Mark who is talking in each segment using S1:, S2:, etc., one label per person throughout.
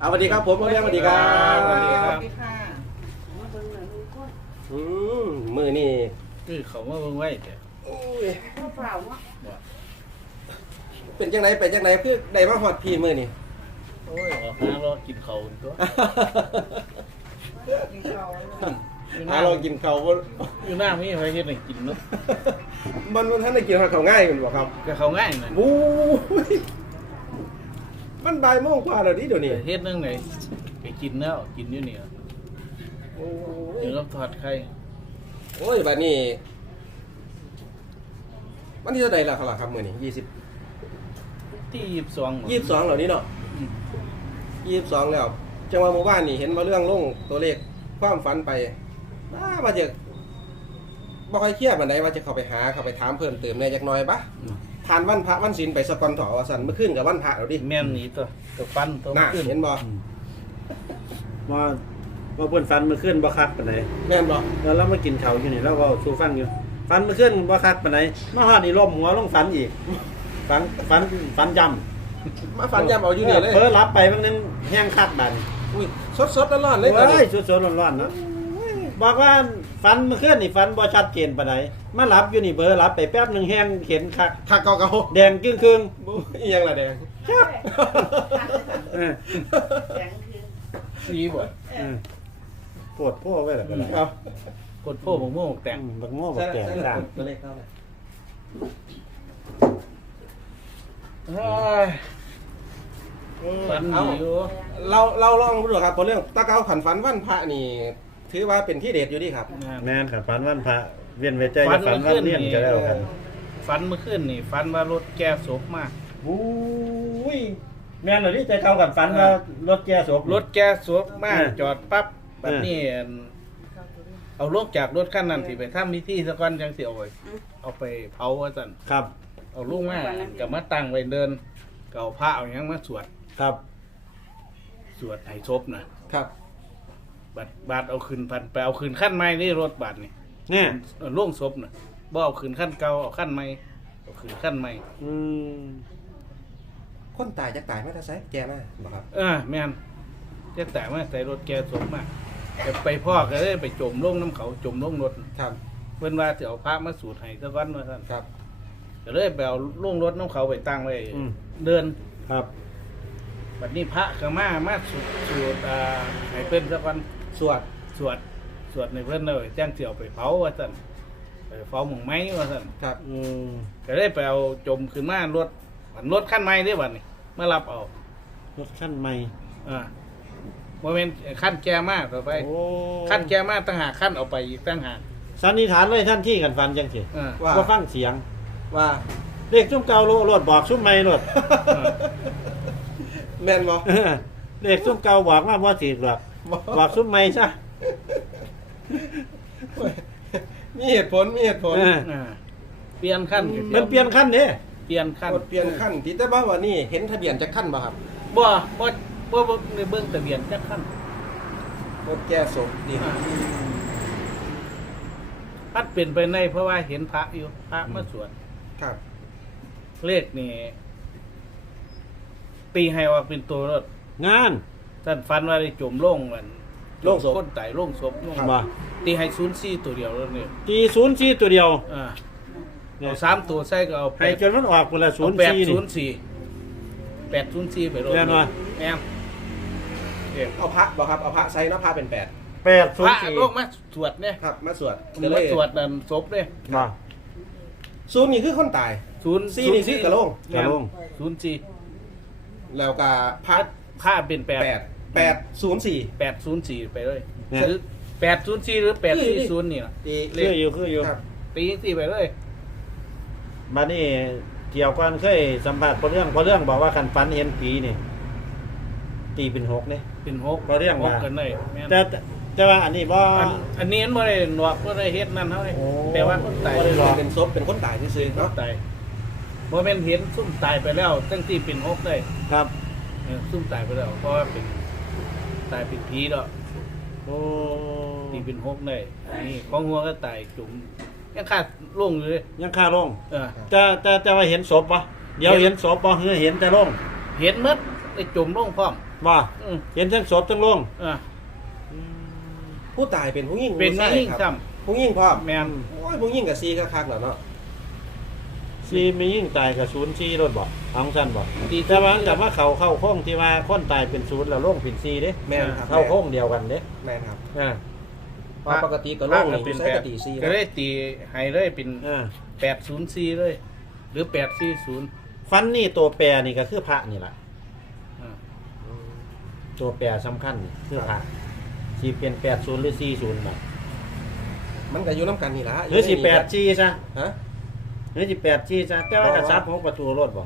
S1: เอาสวัสดีครับผมเรียกสวัสดีครับ
S2: สวัสดีครับ
S3: ค่ะ
S1: อืมมือนี่
S2: คือเขามาเบิ่งไว้แต่
S1: โอ้ย
S3: ข้าวเปล่าเนาะ
S1: เป็นจังไหนเป็นจังไหนคือได้มาฮอดพี่มือนี่
S2: โอ้ยออกหารอกินเขาวตัว
S3: กินข้าวแล้ว
S2: อยู่ห
S1: หา
S2: น้า
S1: เรากินเขาวบ่
S2: อยู่หน้ามีใครเฮ็ดให้กินเนาะ
S1: มันมันท่านได้กินเขาวง่ายกันบ่ครับ
S2: ก็เขาง่ายน่ะ
S1: บู๊ย มันบ่ายโมงกว่าแล้วดิเดี๋ยวนี้
S2: เฮ็ดนึงไหนไปกินแล้วกินอยู่นี่
S1: โอ้
S2: เดี๋ย
S1: ยว
S2: เราทอดไข่
S1: โอ้ยบัดนี้วันที่เท่าใดล่ะครับล่ะครับมื้อนี้20
S2: ที่ยี่สิบสอง
S1: 22เหล่านี้เนาะ22แล้วจังหวะหมู่บ้านนี่เห็นว่าเรื่องลงตัวเลขความฝันไปอ้าว่าจะบ่ค่อยเครียดปานใดว่าจะเข้าไปหาเข้าไปถามเพิ่มเติมแหน่จักหน่อยปะ ทานวันพระวันศีลไปสกอนถอว่าซั่นเมื่อคืนกับวันพระแล้วดิ
S2: แม่นนี่ตัวตัวฟันตัว
S1: น่า
S2: ขึ้น
S1: เห็นบ่
S4: ว่าว่าเพิ่นฟันมือขึ้นบ่คักปานใด
S1: แม่นบ่
S4: แล้วเรามากินข้าวอยู่นี่เราก็สู้ฟังอยู่ฟันมือขึ้นบ่คักปานใดมาฮอดนี่ล้มหัวลงฟันอีกฟันฟันฟันจำ
S1: มาฝันยามเอาอยู่นี่เลย
S4: เพิ่นรับไปบางนึงแห้งคักบาดนี้
S1: อุ้ยสดๆร้อนๆเลยตอน
S4: เฮ้
S1: นี้
S4: ยสดๆร้อนๆเนาะ บอกว่าฟันมือขึ้นนี่ฟันบ่ชัดเจนปานใดมารับอยู่นี่เบอร์รับไปแป๊บหนึงแห้งเห็นคัก
S1: คักเก่า
S4: แดงครึ่ง
S1: ๆบู๊อีหยังล่ะแดง
S4: ๆเออ
S3: แข็งคือ
S2: สีบ่
S4: เออปวดพ่อไว้แล้วก็ได้
S1: ครับ
S2: กดโพ่ผมโม่แต
S4: แต่
S2: ง
S4: งบักโง่บักแก่ต่าง
S1: ตัวเลขเข้าเลย
S2: เฮ้ยฟันดีอยู่
S1: เราเราลองดูครับเพราะเรื่องตะเกาขันฝันวันพระนี่ ถือว่าเป็นที่เด็ดอยู่ดีครับ
S4: แม่นครับฟันวันพระเวียนไว้ใจอย่าฟันวันเลี่ยนก็แล้วกัน
S2: ฟันเมื่อคืนนี่ฟันว่ารถแก้ศพมาก
S4: บู้ยแม่นเหรอที่ใจเข้ากันฝันว่ารถแก่ศพ
S2: รถแก้ศพมาก
S4: เออ
S2: จอดปั๊บแบบ
S4: เออ
S2: นี้อั่นเอาลงจากรถคันนั้นสิไปทำพิธีสักวันจังสิเอาไปเอาไปเผาว่าซั่น
S4: ครับ
S2: เอาลูกมากับมาตั้งไว้เดินก็เอาผ้าเอาหยังมาสวด
S4: ครับ
S2: สวดให้ศพนะครับ บัดบาดเอาขึ้นพันไปเอาขึ้นขั้นใหม่นี่รถบาดนี่
S4: เนี่ย
S2: เอาล่วงศพน่ะบ่เอาขึ้นขั้นเก่าเอาขั้นใหม่เอาขึ้นขั้นใหม่
S4: อืม
S1: คนตายจากตายมาแต่ไสแกมาบ่ครับ
S2: เออแม่นจะแต่มาใส่รถแกศพมากแต่ไปพ่อก็เลยไปจมลงน้ำเขาจมลงรถ
S1: ครับ
S2: เพิ่นว่าสิเอาพระมาสูตรให้สักวันว่าซั่น
S1: ครับ
S2: ก็เลยไปเอาลงรถน้ำเขาไปตั้งไว้
S4: อืม
S2: เดิน
S4: ครับ
S2: บัดนี้พระก็มามาสูตรสูตรอ่าให้เพิ่นสักวัน
S1: สวด
S2: สวดสวดในเพิ่นเลยจ้างสิเอาไปเผาว่าซั่นไปเผาหมองไม้ว่าซั่น
S1: ครับ
S4: อืม
S2: ก็เลยไปเอาจมขึ้นมารถบัดรถคันใหม่เด้บัดนี้มารับเอา
S4: รถขั้นใหม่
S2: อ่าบ่แม่นขั้นแก่มากต่อไป
S4: โอ้
S2: ขั้นแก่มากต่างหากขั้นเอาไปอีกต่างหาก
S4: สันนิษฐานเลยท่านที่กันฟันจังสิ
S2: อ่า
S1: ว่า
S4: ว่าฟังเสียง
S1: ว่า
S4: เลขซุ่มเก่าโลรถบอกซุ่มใหม่รถ
S1: แม่นบ่
S4: เออเลขซุ่มเก่าบอกว่าบ่ถูกหรอกบอกซุ่มใหม่ซะ
S1: มีเหตุผลมีเหตุผล
S4: เออ
S2: อ่าเปลี่ยนขั้นก็
S4: มันเปลี่ยนขั้นเด้
S2: เปลี่ยนขั้น
S1: กดเปลี่ยนขั้นที่แต่ว่าวันนี้เห็นทะเบียนจากขั้นบ่ครับ
S2: บ่บ่บ่บ่ในเบื้องทะเบียนจักขั้น
S1: รถแก้ศพนี่
S2: อ่าพัดเป็นไปในเพราะว่าเห็นพระอยู่พระมาสวด
S1: ครับ
S2: เลขนี่ ตีให้ว่าเป็นตัวรถ
S4: งาน
S2: ท่านฟันว่าได้จมลงมัน
S1: โล่งศพ
S2: คนไต่ลงศพลง
S4: บ่
S2: ตีให้ศูนย์สี่ตัวเดียวแล้วเนี่ย
S4: ตีศูนย์สี่ตัวเดียว
S2: อ่า
S4: เนี่ย
S2: เอาสามตัวใส่ก็เอา
S4: ให้จนมันออกคนละศูนย์
S2: แปด
S4: สี่
S2: ศู
S4: นี่
S2: นย์สี่แปดศูนย์สี่ไปรถ
S4: แม่นวะ
S2: แม่นเด็ก
S1: เอาพระบ่ครับเอาพระไซเนาะพระเป็นแปด
S4: แปดศู
S2: พ
S4: น
S2: ระ
S4: ย์สี่
S2: โลกมาสวดเนี่ย
S1: ครับ มาสวด
S2: มาสวดนั่นศพเนี่ย
S4: บ่
S1: ศูนย์นี่คือคนตาย
S2: ศูนย์
S1: สี่นี่คือกระโหลก
S4: กระโหลก
S2: ศูนย์สี่
S1: แล้วก็พระ
S2: ผ้าเป็นแปด
S1: แปดแปดศูนย์สี่
S2: แปดศูนย์สี่ไปเลย
S4: เนี่ย
S2: หรือแปดศูนย์สี่หรือแปดสี่ศูนย์นี่ล่ะ
S1: ตี
S4: คืออยู่คืออยู่
S1: ครับ
S2: ตีสี่ไปเลย
S4: บัดนี้เกี่ยวกันเคยสัมภาษณ์พอเรื่องพอเรื่องบอกว่าคันฝันเห็นผีนี่ ตีเป็นหกเนี่ย
S2: เป็นหก
S4: ก็เรียก
S2: ห
S4: ว่า
S2: กกันเลยแม่น
S4: แต่แต่แต่ว่าอันนี้บ่
S2: อันอันนี้มันไม่ได้หนวกไม่ได้เฮ็ดนั่นเท่าไหร่
S4: โอ้
S2: แต่ว่าคนตาย
S4: บ่ได้หรอก
S1: เป็นศพเป็นคนตายซื่อๆ
S2: เขา
S1: เนาะ
S2: ตาย บ่แม่นเห็นซุ่มตายไปแล้วตั้งที่เป็นหกเลย
S4: ครับ
S2: เออซุ่มตายไปแล้ว เพราะว่าเป็นตายเป็นผีแล้ว
S4: โอ้
S2: ตีเป็นหกเลยนี่ของหัวก็ตายจุ่มยังขาดล่วงอยู่เลย
S4: ยังค่าลง
S2: เออ
S4: แต่แต่แต่ว่าเห็นศพปะเดี๋ยว
S2: เห็น
S4: เห็นศพปะเห็นเห็นแต่ลง
S2: เห็นหมัดไอ้จุ่มล่งพร้อม
S4: บ่
S2: อืม
S4: เห็นทั้งศพทั้งโลง
S2: อะ
S1: ผู้ตายเป็นผู้หญิง
S2: เป็น
S1: ผู้ชาย
S2: ยิ่ง
S1: ครับ
S2: ซ้
S1: ผู้หญิงพร้อมำ
S2: แม่น
S1: โอ้ยผู้หญิงกับซีคักๆแล้วเนาะ
S4: ซีมียิ่งตายกับศูนย์ซีรถบ่เอาของซั่นบ่
S2: ดี
S4: แต่ว่าแต่ว่าเขาเข้าโค้งที่ว่าคนตายเป็นศูนย์แล้วโลงเป็นซีเด้
S1: แม่นครับ
S4: เข้าโค้งเดียวกันเด้
S1: แม่นครับ
S4: อ่า
S1: เพราะปกติก็โล่งนี่
S2: เป็น
S1: ใช้
S2: แป
S1: กติซี
S2: ก็เลยตีให้เลยเป็น
S4: อ่า
S2: แปดศูนย์สี่เลย หรือแปดสี่ศูนย์
S4: ฟันนี่ตัวแปรนี่ก็คือพระนี่แหละ
S2: อ่า
S4: ตัวแปรสำคัญคือพระสิเป็น80หรือ40บาท
S1: มันก็อยู่น้ำกันนี่ละ
S4: หรือสิ8 G ซะ
S1: ฮะ
S4: หรือสิ8 G ซะแต่ว่ากระซับของประตูรถบ่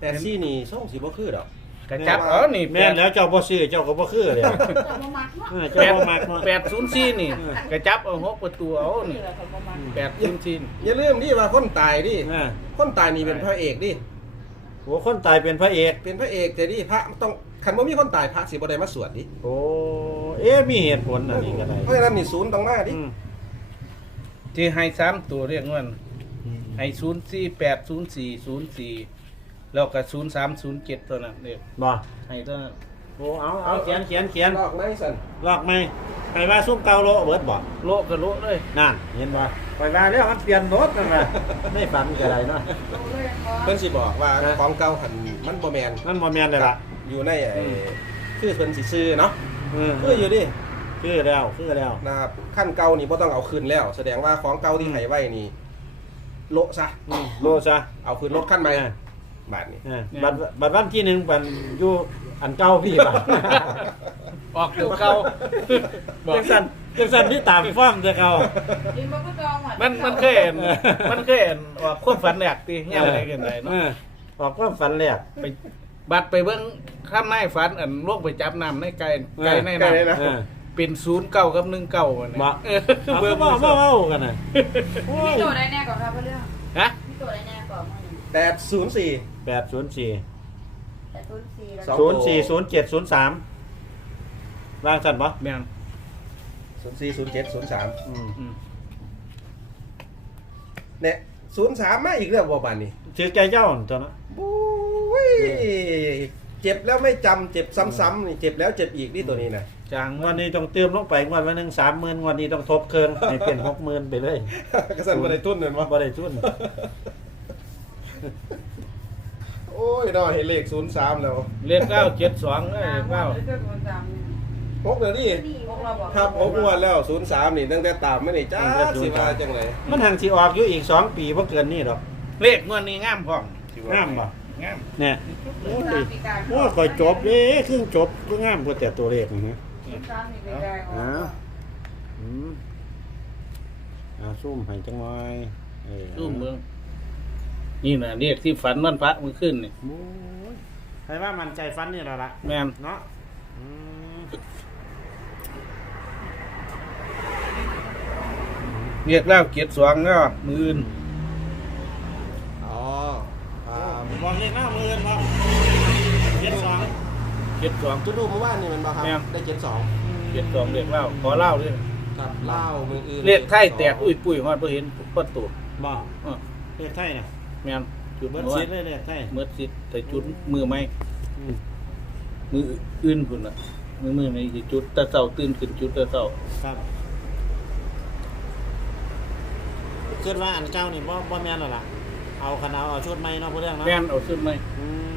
S1: แต่ซีนี่ส่งสิบ่คือดอก
S2: กระจับเอ๋อนี่
S4: แม่นแล้วเจ้าบ่ซื้อเจ้าก็บ่คือเลย
S3: แต่บ่มักเนาะ
S4: เออ
S2: แป
S4: เจ้า
S2: ด
S4: บ่มักเนาะ
S2: แปดศูนย์สี่นี่กระจับเอาหกประตูเอานี่
S3: เชื่อเขาบ่มัก
S2: แปดศูนย์สี่
S1: อย่าลืมดิว่าคนตายดิ
S4: อ่า
S1: คนตายนี่เป็นพระเอกดิ
S4: โอ้คนตายเป็นพระเอก
S1: เป็นพระเอกแต่ดิพระต้องคันบ่มีคนตายพระสิบ่ได้มาสวดดิ
S4: โอ้เอ๊ะมีเหตุผลอันนี้ก็ได้
S1: เพราะฉะนั้นนี่ศูนย์ต้องมาดิ
S4: อืม
S2: ที่ให้สามตัวเรียกว่า ให้ศูนย์สี่แปดศูนย์สี่ศูนย์สี่แล้วก็ศูนย์สามศูนย์เจ็ดตัวนั้นเรียก
S4: บ่
S2: ให้ตัวนั้น
S4: โอ้เอาเอาเขียนเขียนเขียน
S1: ลอกไหมสัน
S4: ลอกไหมใครว่าซุ่มเก่าโลเบิดบ่
S2: โลกก็โลกเลย
S4: นั่นเห็นบ่ไปว่าแล้วมันเปลี่ยนรถนั่นน่ะไม่ฝันก็ได้เนาะ
S3: โตเลยบ่
S1: เพิ่นสิบอกว่าของเก่าหันมันบ่แม่น
S4: มันบ่แม่นเลยล่ะ
S1: อยู่ในไอ้
S4: อืม
S1: คือเพิ่นสิซื้อเนาะ
S4: เออ
S1: คืออยู่ดิ
S4: คือแล้วคือแล้ว
S1: นะครับขั้นเก่านี่บ่ต้องเอาคืนแล้ว แสดงว่าของเก่าที่ให้ไว้นี่ โละซะ
S4: อืมโลซะ
S1: เอาคืนรถขั้นใหม่
S4: เออบา
S1: ทนี้
S4: เออบัตรบัตรวันที่หนึ่งปันอยู่อันเก่าพี่บัตร
S2: ออกตัวเก่าบอก
S4: จังสันจังสันที่ตามฟ้อมจะเก่า
S3: ยินบ่ก็จองว่ะ
S2: มันมันเคยเห็นมันเคยเห็นว่าคนฝันแหลกตีเงี้ยอะไรกันไหน
S4: เอ
S2: เนาะ
S4: อออกความฝันแรก
S2: ไปบัดไปเบิ้งข้ามในฝันอันลวกไปจับน้ำในไก่ไก่ใน
S1: ไก่ใน
S2: น้ำ
S1: น้
S4: เออ
S2: เป็นศูนย์เก้ากับหนึ่งเก้าเนี่ย
S4: บ่
S2: เออ
S4: เอา
S2: เบิ้ง
S4: เมา
S2: มือ
S4: เมา
S2: สอง
S4: เมากันน่ะโอ้
S3: มี
S4: ย
S3: ตัวใดแน่ก่อนครับเพื่อน
S2: ฮะ
S3: มีตัวใดแน่ก่อนมื้อนี้
S1: แปดศูนย์สี่
S4: แปดศูนย์สี่
S3: แต่ศูนย์สี่แล้ว
S1: สอง
S4: ศูนย์สี่ศูนย์เจ็ดศูนย์สามวางสันปะ
S2: แม่น
S1: ศูนย์สี่ศูนย์เจ็ดศูนย์สาม
S4: อืม
S2: อืม
S1: เนี่ยศูนย์สามมาอีกแล้วบ่บานนี้
S4: ถือใจเจ้าตัวเนาะ
S1: บุ้ยเจ็บแล้วไม่จำเจ็บซ้ำๆนี่เจ็บแล้วเจ็บอีกนี่ตัวนี้นะ
S2: จาง
S4: งวันนี้ต้องเติมลงไปงวันวันหนึ่งสามหมื่นงวันนี้ต้องทบเคินให้เป็นหกหมื่นไปเลย
S1: กระสันบ่ได้ทุนเงินวะ
S4: บ่ได้ทุน
S1: โอ้ยนอเห็นเลขศูนย์สามแล้ว
S2: เรียกเก้าเจ็ดสองเอ้ยเก้า
S3: เก้าศูนย์สามนี่
S1: หกเดี๋ยวนี้
S3: พวกเราบอก
S1: ครับหกงวดแล้วศูนย์สามนี่ตั้งแต่ตามไม่ได้จ้าสิมาจังเลย
S4: มันห่างสิออกอยู่อีกสองปีเพราะเกินนี่หรอก
S2: เลขงวดนี้งามพร้อม
S4: งามบ่
S2: งาม
S4: เนี่ย
S3: ศูนย์สามปีกาย
S4: โอ้ยคอยจบเด้ครึ่งจบก็งามกว่าแต่ตัวเลขนะฮะ
S3: ศูนย์สามปีกาย
S4: อ้าวอืมอ่าซุ่มให้จังหน่อยเออ
S2: รูปเมืองนี่นะเรียกที่ฝันวันพระเมื่อคืนนี่
S4: โอ้ยใครว่ามันใจฟันนี่แล้วล่ะ
S2: แม่น
S4: เนาะอืม
S2: เรียกแล้วเจ็ดสองก็มืออื่น
S1: อ๋ออ่า
S4: บอกเลขหน้ามือครับเจ็ดสอง
S2: เจ็ดสอง
S1: จุดดูเมื่อวานนี่มันบ่ครับ
S2: แม่น
S1: ได้เจ็ดสอง
S2: เจ็ดสองเรียกเล่าขอเล่าด้วย
S1: ครับเล่ามืออื่น
S2: เรียกไทยแตกอุ้ยปุ้ยฮอดบ่เห็นประตู
S4: บอก
S2: อ้อ
S4: เลขไทยนะ
S2: แม่นจุด
S4: เบิ
S2: เมื่
S4: ร์ด
S2: อ
S4: ซี
S2: วาน
S4: เลยเลขไทย
S2: เมื่อสิแต่จุดมือไม่
S4: อืม
S2: มืออื่นพุ่นน่ะ มือมือในสิจุดแตะเช้าตื่นขึ้นจุดแตะเช้า
S4: ครับคิดว่าอันเก้านี่บ่บ่แม่นแล้วล่ะ เอาขนาดเอาชุดใหม่เนาะผู้เรื่องเนาะ
S2: แม่นเอาขึ้นไหม
S4: อืม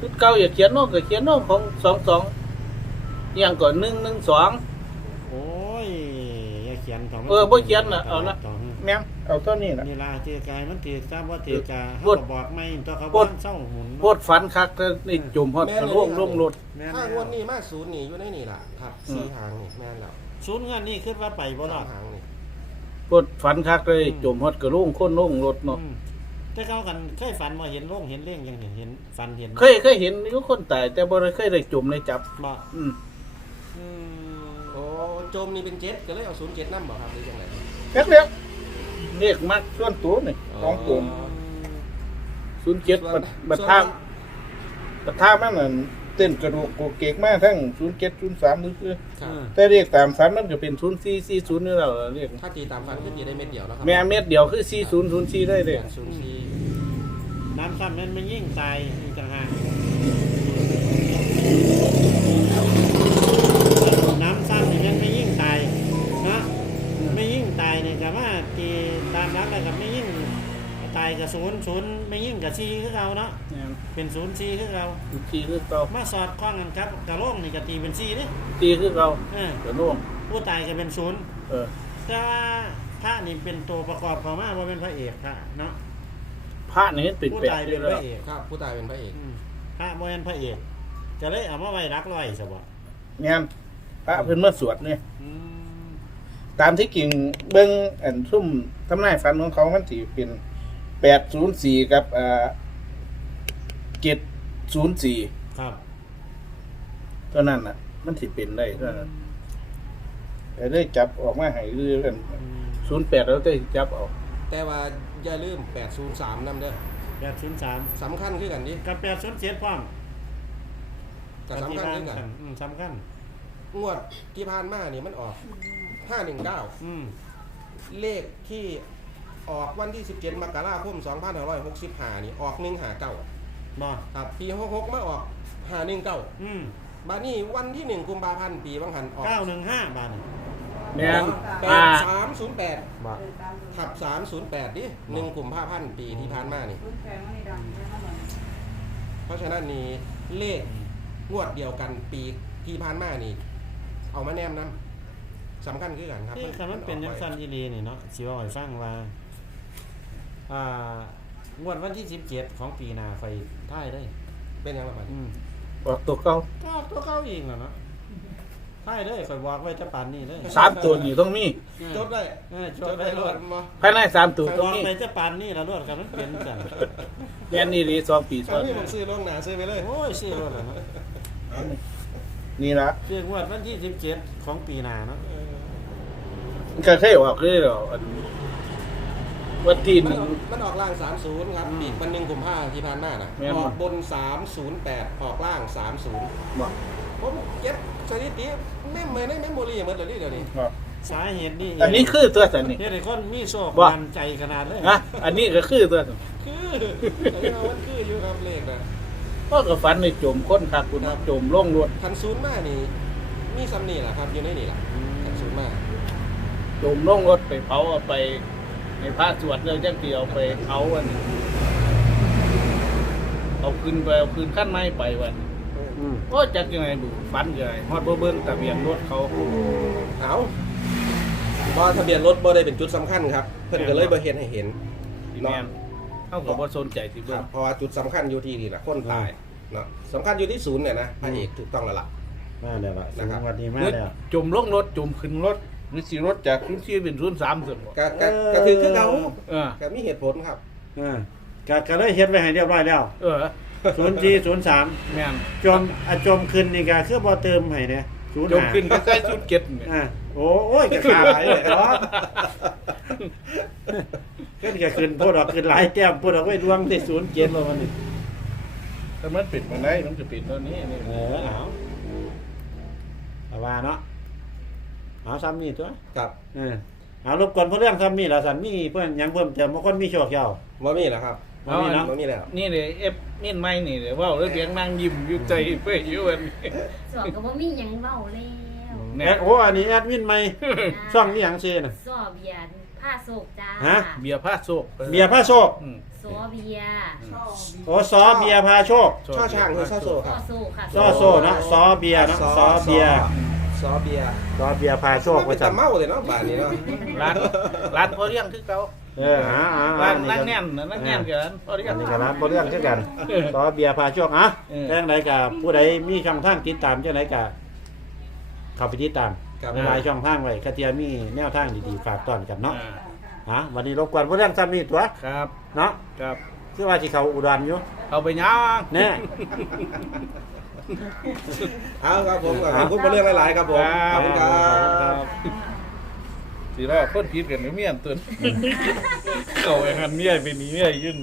S2: ชุดเก่าอย่าเขียนเนอกก็เขียนเนอกของสองสองอย่างก่อนหนึ่งหนึ่งสอง
S4: โอ้ยอย่าเขียนของ
S2: เออบ่เขียนน่ะเอานะ
S4: ต่
S2: แม่นเอาเท่านี้แหละ
S4: นี่ล่ะถือกายมันถือทราบว่าถือกา
S2: พู
S4: เขา
S2: ด
S4: ก็บอกไม่ตัวเขา
S2: พู
S4: บ่
S2: ด
S4: เศร้าหุ่น
S2: โคตรฝันคักแต่นี่จุ่มฮอดทะลุลงรถ
S4: แม่น
S1: ถ้า
S4: แล้ว
S1: งวดนี้มาศูนย์นี่อยู่ในนี่ล่ะครับ
S2: อืม
S1: สี่หางนี่แม่นแล้ว
S4: ศูนย์เงินนี่คิดว่าไปบ่รอ
S1: สา
S4: ด
S1: มหางนี่
S2: โคตรฝันคักเลยจุ่มฮอดกระลุงคนลงรถเนาะ
S4: อืม แต่เขากันเคยฝันว่าเห็นโล่งเห็นเล่งยังเห็นเห็นฝันเห็น
S2: เคยเคยเห็นนี่ก็คนตายแต่บ่ได้เคยได้จุ่มได้จับ
S4: บ่
S2: อืม
S4: อืม
S1: โอ้โจมนี่เป็นเจ็ดก็เลยเอาศูนย์เจ็ดนั่บ่ครับหรือยังไง
S2: แป๊บเดียวเรียกมักส่วนตัวนี่ของผมศูนย์เจ็ดบัดบัดทางบัดทางมันนั่น เต้นกระดูกเกเกกมากทั้งศูนย์เจ็ดศูนย์สามนี่คือ
S1: ครั
S2: แต่เรียกตามสันมันก็เป็นศูนย์สี่สี่ศูนย์นี่แหลเรียก
S1: ถ้าตีตามสันก็ตีได้เม็ดเดียวแล้วครับ
S2: แม่เม็ดเดียวคือสี่ศูนย์ศูนย์สี่ได้เลย
S1: ศูนย์สี่
S4: น้ำซ้ำนั้นมันยิ่งตายอีงหากน้ำซ้ำนี่มันไม่ยิ่งตายนะไม่ยิ่งตายเนี่ยแต่ว่าตีตามรักอะไรก็ไม่ยิ่ง ซีคือเก่าเนาะ
S2: แม่น
S4: เป็นศูนย์ซีคือเก่า
S2: ศูนย์สี่คือเก่า
S4: มาสอดคล้องกันครับกะโหลกนี่ก็ตีเป็นซีเด้
S2: ตีคือเก่า
S4: เออ
S2: เดี๋ยวน่วง
S4: ผู้ตายก็เป็นศูนย์
S2: เออ
S4: แต่ว่าพระนี่เป็นตัวประกอบเขามาว่าเป็นพระเอกพระเนาะ
S2: พระนี่เป็น
S4: ผู้
S2: แปด
S4: ตาย
S2: อ
S4: เป็
S2: ยู่
S4: นพ
S2: แล้ว
S4: ระเอก
S1: ครับผู้ตายเป็นพระเอก
S4: อืมพระบ่เป็นพระเอกก็เลยเอามาไว้รักร้อยซะบ่
S2: งานพระเพิ่นมาสวดเนี่ย
S4: อืม
S2: ตามที่กิ่งเบิ้งอันซุ่มทำนายฝันของเขามันสิเป็น แปดศูนย์สี่กับอ่าเจ็ดศูนย์สี่
S4: ครับ
S2: เท่านั้นน่ะ มันสิเป็นได้เท่านั้นแต่ได้จับออกมาให้เรื่อยกัน
S4: อืม
S2: ศูนย์แปดแล้วได้จับออก
S1: แต่ว่าอย่าลืม 803นำเด้อ
S4: แปดศูนย์สาม
S1: สำคัญคือกันดิ
S4: กับแปดศูนย์เจ็ดพร้อม
S1: ก็สำคัญคือกัน
S4: อืมสำคัญ
S1: งวดที่ผ่านมานี่มันออก 519
S4: อืม
S1: เลขที่ ออกวันที่ 17 มกราคม 2565 นี่ออก159
S4: บ่
S1: ครับปี66มาออก519
S4: อืม
S1: บาดนี้วันที่ 1 กุมภาพันธ์ปีบางหันออก
S4: เก้าหนึ่งห้าบาทนี่
S2: แม่น
S1: แป
S2: อ่า
S1: ดสามศูนย์แปด
S4: บ่
S3: เดินตามดู
S1: ทับสามศูนย์แปดดิหนึ่งกุมภาพันธ์ปีที่ผ่านมานี่
S3: รุ่นแพงไม่ดังไม่เท่าไหร่
S1: เพราะฉะนั้นนี่เลขงวดเดียวกันปีที่ผ่านมานี่ เอามาแนมนำสำคัญคือกันครับ
S4: ที่คำมันเป็นยังสั้นอีหลีนี่เนาะสิว่าให้ฟังว่า อ่างวดวันที่สิบเจ็ดของปีหน้าไฟท้ายได้
S1: เป็นยังไงบ้าง
S4: อืม
S2: ออกตัวเก้า
S4: ก็เอาตัวเก้าอีกแล้วเนาะท้ายได้ข่อยบอกไว้จะปานนี้เลย
S2: สามตัวนี่ต้องมี
S1: จดได้
S4: เออจ
S1: จ
S4: ด
S1: ด
S4: ได้
S1: ได้
S4: ร
S1: ร
S4: ว
S1: ว
S4: ด
S1: ดมา
S2: ภายในสามตัว
S4: ข่อย
S2: ต้
S4: บ
S2: อง
S4: อก
S2: มี
S4: ไปจะปานนี้แล้วรวดกันมันเป็นจัง
S2: แม่นนี่ดีสองปีซ้
S1: เอา
S2: อน
S1: พี่ผมซื้อล่วงหน้าซื้อไปเลย
S4: โอ้ยซื้อรวดแล้วเนาะ
S2: นี่ละ
S4: เรียกงวดวันที่สิบเจ็ดของปีหน้าเนาะ
S2: มันก็เคยออกเลยเหรออัน วันที่ห
S1: มัน
S2: นึ่ง
S1: มันออกล่าง 30 ครับปีมันหนึ่งกุมภาที่ผ่านมาน่ะ
S2: แม่น
S1: อ
S2: บ่
S1: อกบน 308 ออกล่าง 30
S2: บอก
S1: ผมเก็บสถิติเมมเลยในเมมโมรี่หมดเลยเดี๋ยวนี้
S2: บอก
S4: สาเหตุนี่
S2: อันนี้คือตัวสันนี่
S4: เฮ็ดให้คนมีโชค
S2: ว่า
S4: มันใจขนาดเลย
S2: นะอันนี้ก็คือตัวสัน
S1: คือแต่ว่ามันคืออยู่ครับเลขนะ
S2: ก็กระฟันในจมค้นคักคุณครับ จมล่องรถ
S1: คันศูนย์มานี่มีซัมนี่แหละครับอยู่ในนี่แหละคันศูนย์มา
S2: จมล่องรถไปเผาเอาไป ในพระสวดเลยจังที่เอาไปเผาวัน เอาขึ้นไปเอาขึ้นขั้นไม้ไปวัน
S4: อืม
S2: ก็จักยังไงบุฟันยังไงฮอดบ่เบิ่งทะเบียนรถเขา
S1: เอาบ่ทะเบียนรถบ่ได้เป็นจุดสำคัญครับ เพิ่นก็เลยบ่เห็นให้เห็น
S2: ที่แม่นเขาก็บ่สนใจที่
S1: ค
S2: เบิ่
S1: รั
S2: ง
S1: บเพราะว่าจุดสำคัญอยู่ที่นี่แหละคนตายเนาะสำคัญอยู่ที่ศูนย์เนี่ยนะพระเอกถูกต้องแล้วล่ะ
S4: มาแล้วล่ะ
S1: นะครับ
S4: สวัสดีมา
S2: หรือ
S4: แล้ว
S2: จมล่องรถจมขึ้นรถ หรือสิรถจากศูนย์สี่เป็นศูนย์สามสิบ
S1: ก็ก็ก็ถือคือเขา
S2: เออ
S1: ก็มีเหตุผลครับ
S4: เออก็ก็เลยเฮ็ดไว้ให้เรียบร้อยแล้ว
S2: เออ
S4: 0403
S2: แม่น
S4: จมอะจมขึ้นนี่ก็คือบ่เติมให้เนี่ย05
S2: จมขึ้นก็ใส่ชุดเก็ตเนี่ย
S4: อ่าโอ้โอ้ยก็ขาหลายเลยเนาะขึ้นก็ขึ้นพูดออกขึ้นหลายแต้มพูดออกไว้ดวงที่07แล้วมันนี่
S2: ถ้ามันปิดมาได้มันจะปิดตอนนี้นี่
S4: เออเอาเอาว่าเนาะ เอาซ้ำนี่ตัว
S1: ครับ
S4: เออเอารบกวนเพื่อนเรื่องซ้ำนี่ล่ะสันมีเพื่อนหยังเพิ่มเติมบางคนมีโชคเจ้า
S1: บ่มีแล้วครับ
S4: บ่มีเนาะ
S1: บ่มีแล้ว
S2: นี่เลยเอฟนี่ไม่นี่เลยว่าแล้วเสียงนางยิ้มอยู่ใจเพื่ออยู่อันนี้
S5: สอบก็บ่มีหยังเว้าแล้ว
S2: แน่
S4: แอดโอ้อันนี้แอดมินใหม่ช่องนี้หยังชื่อน่ะ
S5: สอบเบียร์ผ้าโศกจ้า
S4: ฮะ
S2: เบียร์ผ้าโซก
S4: เบียร์พาโชค
S2: อืม
S5: สอเบียร์
S3: ชอบ
S4: โอ้ซอเบียร์พาโชค
S1: ช่อช่างคือช่อโซค
S5: ซ
S1: รั
S5: อบโซค่ะ
S4: ซอโซเนาะซอเบียร์เนาะซอเบียร์
S1: ซ อเบียร์
S4: ซอเบียร์พาโชค
S1: มัน
S4: ไว้
S1: เป็น
S4: จั
S1: ตะเมาเลยเนาะบ้านนี้เนาะ
S2: ร้านร้านพอเลี้ยงคือเขา
S4: เออหาหา
S2: ร้าน
S4: อั
S2: นั่ง
S4: ก็
S2: แน่นน่ะนั่งแน่นกันพอเลี้ย
S4: อั
S2: ง
S4: นนี้ก็ร้านบ่เรื่องคือกันซอเบียร์พาโชคอะ
S2: เออ
S4: แจ้งใดกับผู้ใดมีช่องทางติดตามจังไดก็เข้าไปติดตาม
S1: ครับ
S4: หลายช่องทางไว้กระเทียมมีแนวทางดีๆฝากต้อนกันเนาะ
S2: อ่า
S4: ฮะวันนี้รบกวนผู้เรื่องซ้ำนี่ตัว
S2: ครับ
S4: เนาะ
S2: ครับ
S4: คือว่าสิเขาอุดรอยู่
S2: เอาไปย่าง
S4: แน่
S1: เอาครับผมขอบคุณเรื่องหลายๆครับผมขอบคุณครั
S4: ครับบ
S2: สิว่าคนผิดกันหรือเมียนตัวเอาไอ้หันเมียไปหนีเมียยื่น